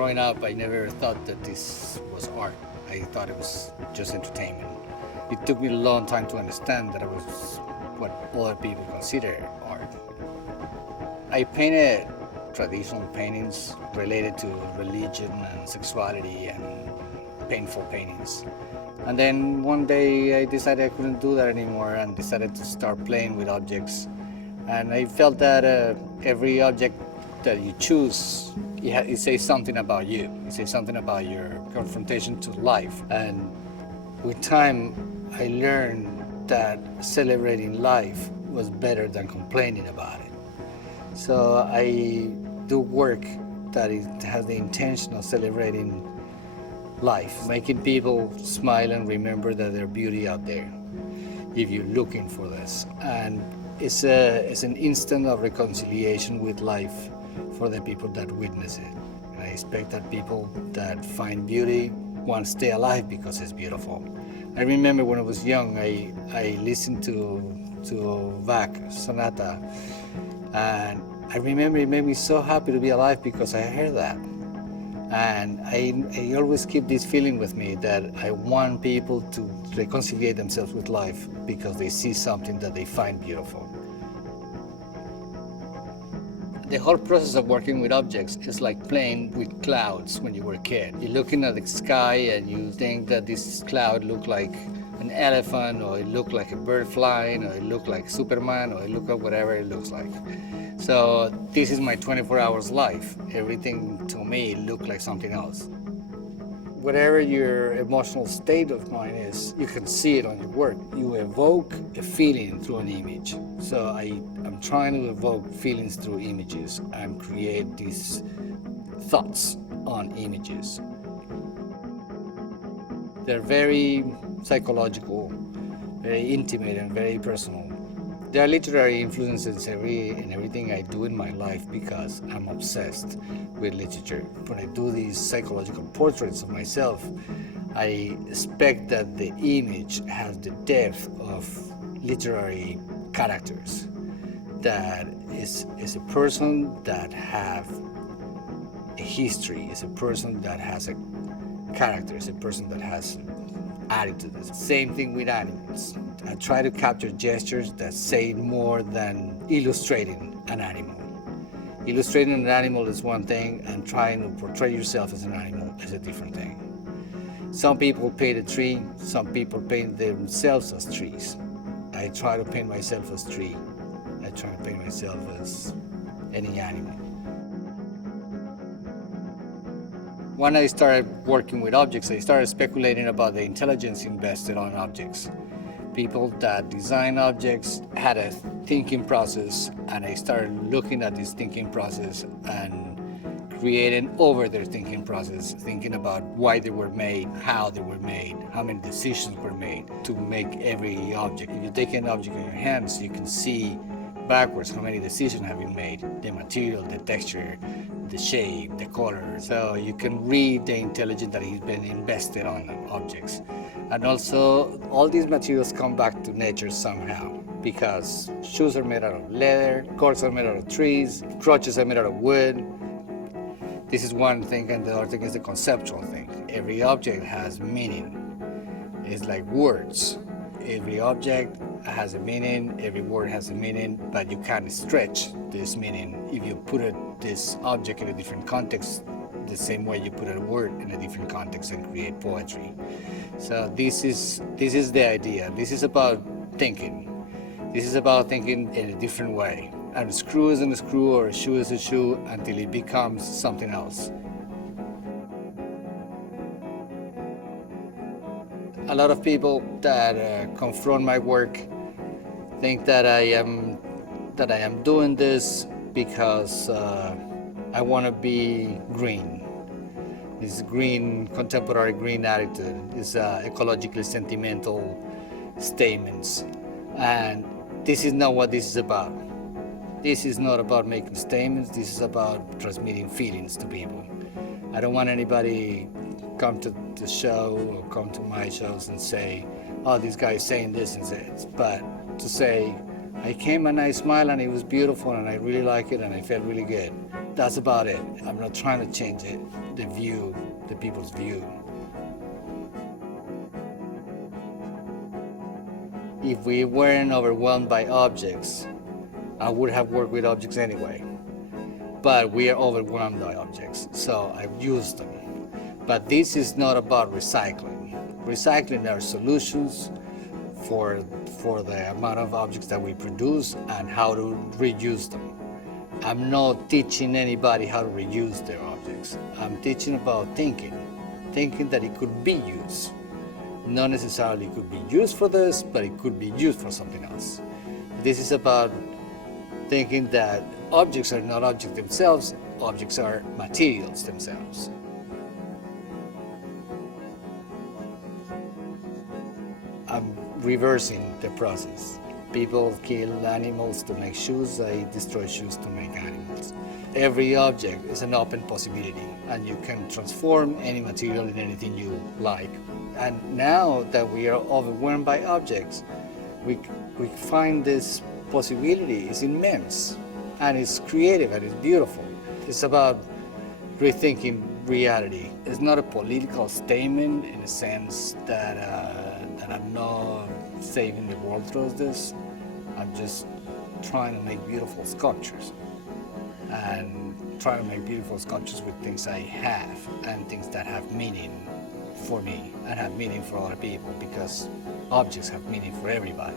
Growing up, I never thought that this was art. I thought it was just entertainment. It took me a long time to understand that it was what other people consider art. I painted traditional paintings related to religion and sexuality and painful paintings. And then one day I decided I couldn't do that anymore and decided to start playing with objects. And I felt that every object that you choose, it says something about you. It says something about your confrontation to life. And with time, I learned that celebrating life was better than complaining about it. So I do work that has the intention of celebrating life, making people smile and remember that there's beauty out there if you're looking for this. And it's an instant of reconciliation with life for the people that witness it. And I expect that people that find beauty want to stay alive because it's beautiful. I remember when I was young, I listened to Bach Sonata, and I remember it made me so happy to be alive because I heard that. And I always keep this feeling with me that I want people to reconcile themselves with life because they see something that they find beautiful. The whole process of working with objects is like playing with clouds when you were a kid. You're looking at the sky and you think that this cloud looked like an elephant, or it looked like a bird flying, or it looked like Superman, or it looked like whatever it looks like. So this is my 24 hours life. Everything to me looked like something else. Whatever your emotional state of mind is, you can see it on your work. You evoke a feeling through an image. So I'm trying to evoke feelings through images and create these thoughts on images. They're very psychological, very intimate, and very personal. There are literary influences in everything I do in my life because I'm obsessed with literature. When I do these psychological portraits of myself, I expect that the image has the depth of literary characters. That is a person that have a history, is a person that has a character, is a person that has attitude. Same thing with animals. I try to capture gestures that say more than illustrating an animal. Illustrating an animal is one thing, and trying to portray yourself as an animal is a different thing. Some people paint a tree, some people paint themselves as trees. I try to paint myself as tree. I try to paint myself as any animal. When I started working with objects, I started speculating about the intelligence invested on objects. People that design objects had a thinking process, and I started looking at this thinking process and creating over their thinking process, thinking about why they were made, how they were made, how many decisions were made to make every object. If you take an object in your hands, you can see backwards how many decisions have been made, the material, the texture, the shape, the color. So you can read the intelligence that has been invested on objects. And also, all these materials come back to nature somehow, because shoes are made out of leather, cords are made out of trees, crutches are made out of wood. This is one thing, and the other thing is the conceptual thing. Every object has meaning. It's like words. Every object has a meaning, every word has a meaning, but you can't stretch this meaning if you put this object in a different context, the same way you put a word in a different context and create poetry. So this is the idea. This is about thinking. This is about thinking in a different way. And a screw is a screw, or a shoe is a shoe, until it becomes something else. A lot of people that confront my work think that I am doing this because I want to be green. This green, contemporary green attitude is ecologically sentimental statements, and this is not what this is about. This is not about making statements. This is about transmitting feelings to people. I don't want anybody come to the show or come to my shows and say, oh, this guy is saying this and that. But to say, I came and I smiled and it was beautiful and I really like it and I felt really good. That's about it. I'm not trying to change it, the people's view. If we weren't overwhelmed by objects, I would have worked with objects anyway. But we are overwhelmed by objects, so I've used them. But this is not about recycling. Recycling are solutions for the amount of objects that we produce and how to reuse them. I'm not teaching anybody how to reuse their objects. I'm teaching about thinking that it could be used. Not necessarily it could be used for this, but it could be used for something else. This is about thinking that objects are not objects themselves, objects are materials themselves. I'm reversing the process. People kill animals to make shoes, they destroy shoes to make animals. Every object is an open possibility, and you can transform any material in anything you like. And now that we are overwhelmed by objects, we find this possibility is immense, and it's creative and it's beautiful. It's about rethinking reality. It's not a political statement in the sense that I'm not saving the world through this. I'm just trying to make beautiful sculptures and trying to make beautiful sculptures with things I have and things that have meaning for me and have meaning for other people, because objects have meaning for everybody.